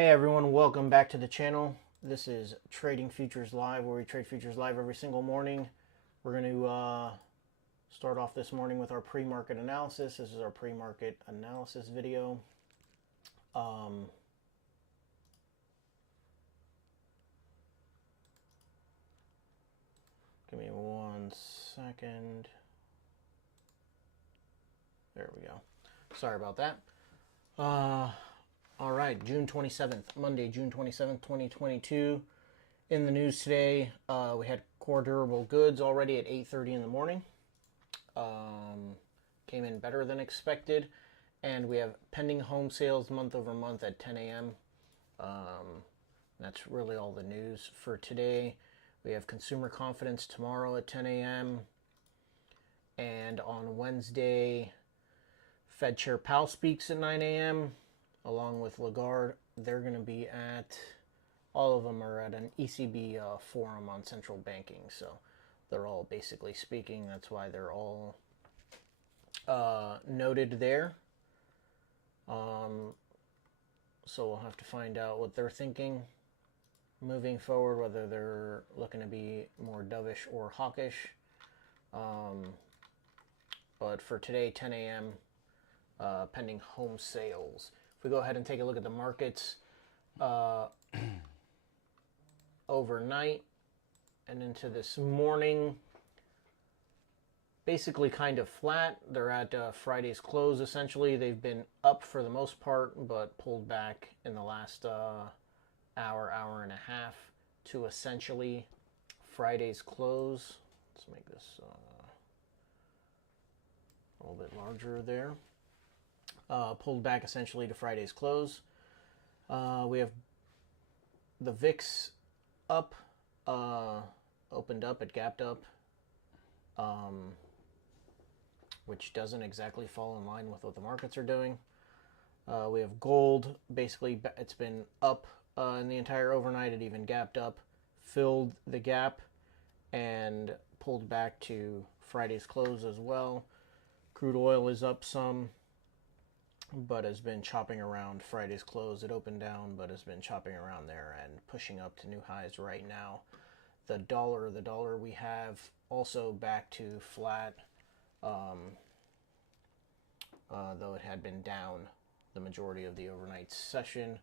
Hey everyone, welcome back to the channel. This is Trading Futures Live, where we trade futures live every single morning. We're going to start off this morning with our pre-market analysis. This is our pre-market analysis video. Give me 1 second. There we go. Sorry about that. All right, June 27th, Monday, June 27th, 2022. In the news today, we had core durable goods already at 8:30 in the morning. Came in better than expected. And we have pending home sales month over month at 10 a.m. That's really all the news for today. We have consumer confidence tomorrow at 10 a.m. And on Wednesday, Fed Chair Powell speaks at 9 a.m. along with Lagarde. They're going to be at, all of them are at an ECB forum on central banking. So they're all basically speaking. That's why they're all noted there. So we'll have to find out what they're thinking moving forward, whether they're looking to be more dovish or hawkish. But for today, 10 a.m., pending home sales. If we go ahead and take a look at the markets overnight and into this morning, basically kind of flat. They're at Friday's close, essentially. They've been up for the most part, but pulled back in the last hour and a half to essentially Friday's close. Let's make this a little bit larger there. Pulled back essentially to Friday's close. We have the VIX up, opened up, it gapped up, which doesn't exactly fall in line with what the markets are doing. We have gold, basically it's been up in the entire overnight. It even gapped up, filled the gap, and pulled back to Friday's close as well. Crude oil is up some, but has been chopping around Friday's close. It opened down, but has been chopping around there and pushing up to new highs right now. The dollar we have also back to flat, though it had been down the majority of the overnight session.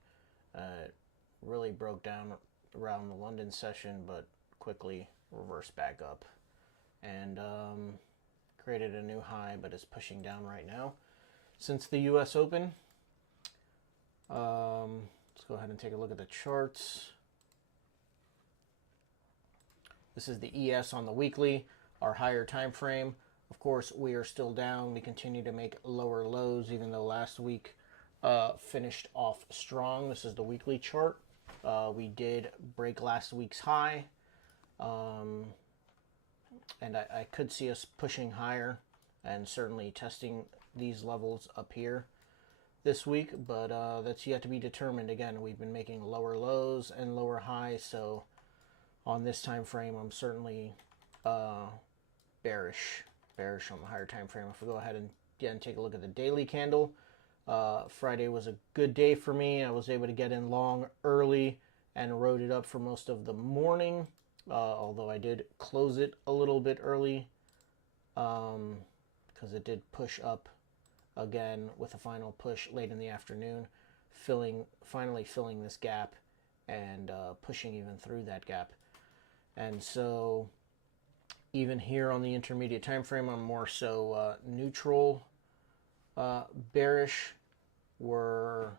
Really broke down around the London session, but quickly reversed back up and created a new high, but is pushing down right now. Since the U.S. Open, let's go ahead and take a look at the charts. This is the ES on the weekly, our higher time frame. Of course, we are still down. We continue to make lower lows, even though last week finished off strong. This is the weekly chart. We did break last week's high, and I could see us pushing higher and certainly testing these levels up here this week, but that's yet to be determined. Again, we've been making lower lows and lower highs, so on this time frame, I'm certainly bearish on the higher time frame. If we go ahead and again take a look at the daily candle, Friday was a good day for me. I was able to get in long early and rode it up for most of the morning, although I did close it a little bit early because it did push up again with a final push late in the afternoon, finally filling this gap and pushing even through that gap. And so even here on the intermediate time frame, I'm more so neutral, bearish. We're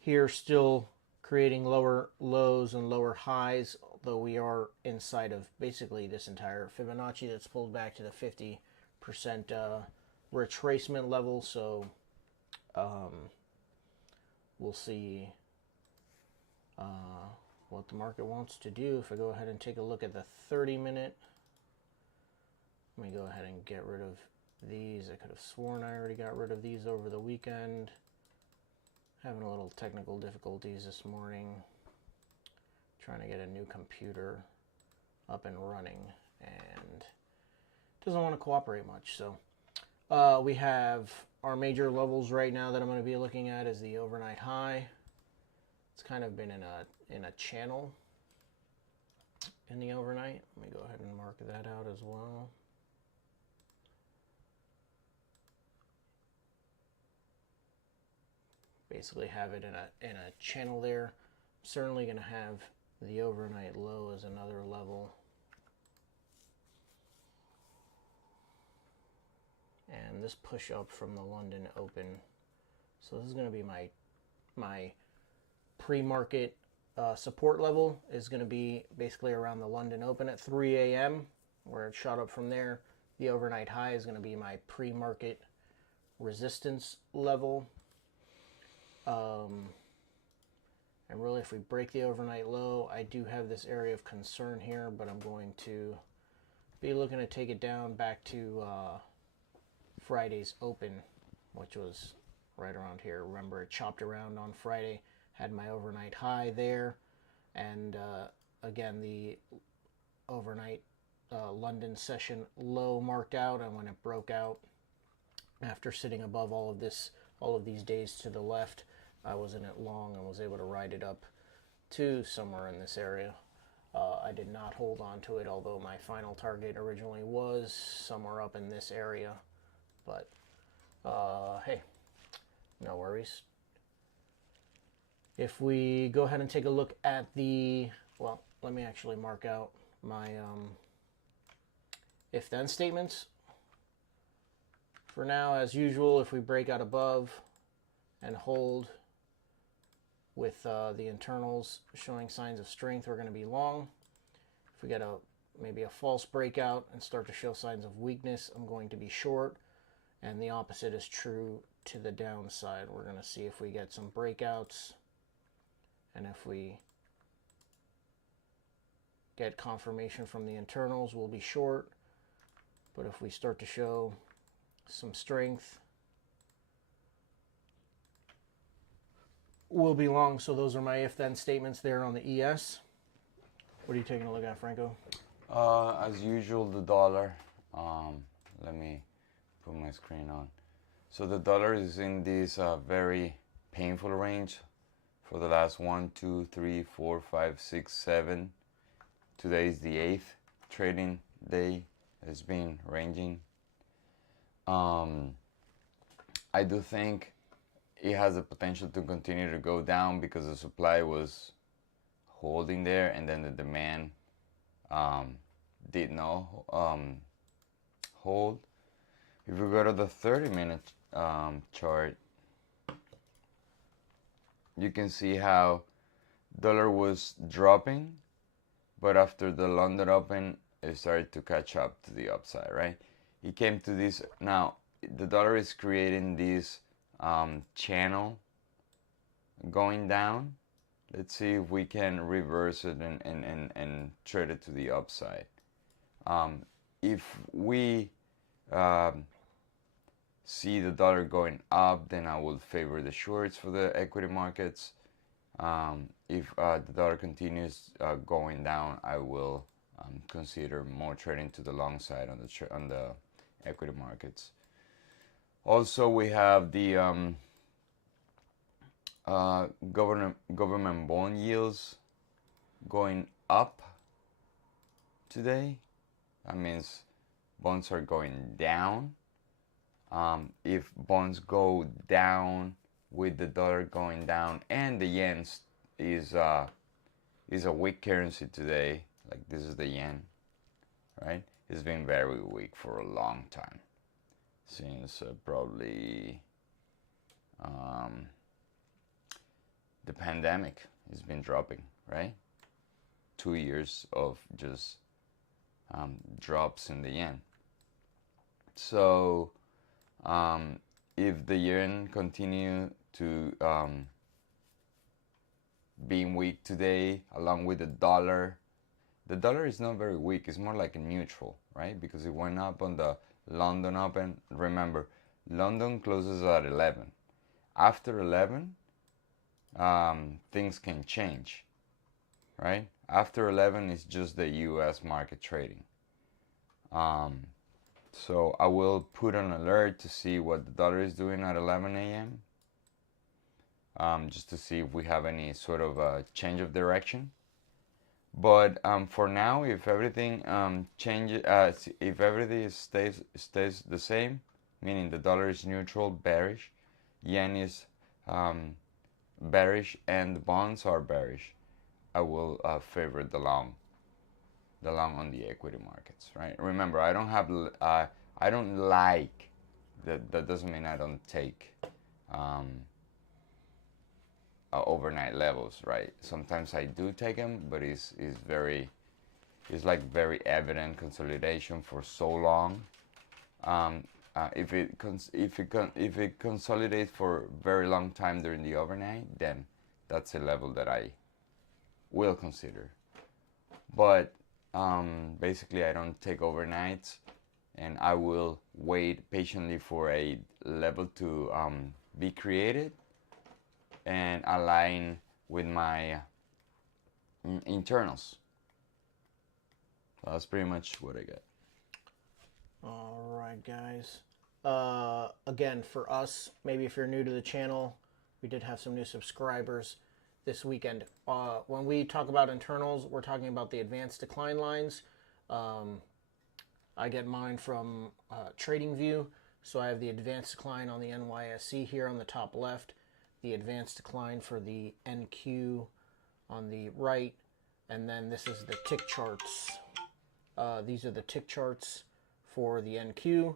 here still creating lower lows and lower highs, though we are inside of basically this entire Fibonacci that's pulled back to the 50% retracement level. So we'll see what the market wants to do. If I go ahead and take a look at the 30-minute, let me go ahead and get rid of these. I could have sworn I already got rid of these over the weekend. Having a little technical difficulties this morning, trying to get a new computer up and running, and doesn't want to cooperate much. So we have our major levels right now that I'm going to be looking at is the overnight high It's kind of been in a channel in the overnight. Let me go ahead and mark that out as well. Basically have it in a channel there. I'm certainly going to have the overnight low as another level. And this push up from the London Open. So this is going to be my pre-market support level is going to be basically around the London Open at 3 a.m. where it shot up from there. The overnight high is going to be my pre-market resistance level. And really, if we break the overnight low, I do have this area of concern here, but I'm going to be looking to take it down back to Friday's open, which was right around here. Remember, it chopped around on Friday, had my overnight high there, and again, the overnight London session low marked out, and when it broke out, after sitting above all of these days to the left, I was in it long and was able to ride it up to somewhere in this area. I did not hold on to it, although my final target originally was somewhere up in this area. But, hey, no worries. If we go ahead and take a look at the, well, let me actually mark out my if-then statements. For now, as usual, if we break out above and hold with the internals showing signs of strength, we're going to be long. If we get maybe a false breakout and start to show signs of weakness, I'm going to be short. And the opposite is true to the downside. We're going to see if we get some breakouts. And if we get confirmation from the internals, we'll be short. But if we start to show some strength, we'll be long. So those are my if-then statements there on the ES. What are you taking a look at, Franco? As usual, the dollar. Let me put my screen on. So the dollar is in this very painful range for the last 1, 2, 3, 4, 5, 6, 7. Today is the 8th trading day. It's been ranging. I do think it has the potential to continue to go down because the supply was holding there, and then the demand did not hold. If we go to the 30-minute chart, you can see how dollar was dropping, but after the London Open, it started to catch up to the upside, right? It came to this. Now, the dollar is creating this channel going down. Let's see if we can reverse it and trade it to the upside. If we see the dollar going up, then I will favor the shorts for the equity markets. If the dollar continues going down, I will consider more trading to the long side on the equity markets. Also, we have the government bond yields going up today. That means bonds are going down. If bonds go down with the dollar going down and the yen is a weak currency today, like this is the yen, right? It's been very weak for a long time, since probably the pandemic. Has been dropping, right? 2 years of just drops in the yen. So if the yen continue to being weak today, along with the dollar is not very weak. It's more like a neutral, right? Because it went up on the London Open. Remember, London closes at 11. After 11, things can change, right? After 11 is just the U.S. market trading. So I will put an alert to see what the dollar is doing at 11 a.m. just to see if we have any sort of change of direction. But for now, if everything changes, if everything stays the same, meaning the dollar is neutral, bearish, yen is bearish, and the bonds are bearish, I will favor the long on the equity markets. Right? Remember, I don't have I don't like that. That doesn't mean I don't take overnight levels, right? Sometimes I do take them, but it's like very evident consolidation for so long. If it consolidates for very long time during the overnight, then that's a level that I will consider. But basically, I don't take overnights, and I will wait patiently for a level to be created and align with my internals. So that's pretty much what I got. All right, guys. Again, for us, maybe if you're new to the channel, we did have some new subscribers this weekend. When we talk about internals, we're talking about the advanced decline lines. I get mine from TradingView. So I have the advanced decline on the NYSE here on the top left, the advanced decline for the NQ on the right, and then this is the tick charts. These are the tick charts for the NQ,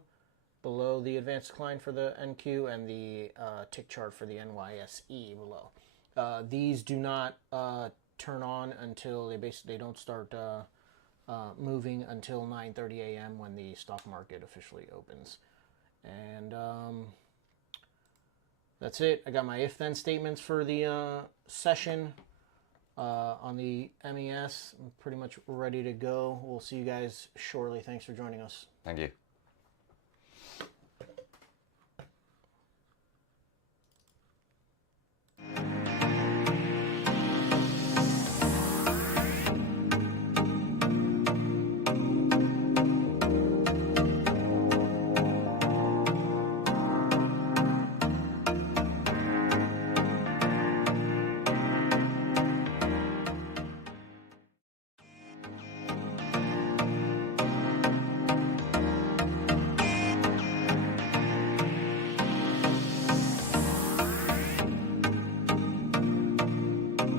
below the advanced decline for the NQ, and the tick chart for the NYSE below. These do not turn on until they don't start moving until 9:30 a.m. when the stock market officially opens. And that's it. I got my if-then statements for the session on the MES. I'm pretty much ready to go. We'll see you guys shortly. Thanks for joining us. Thank you.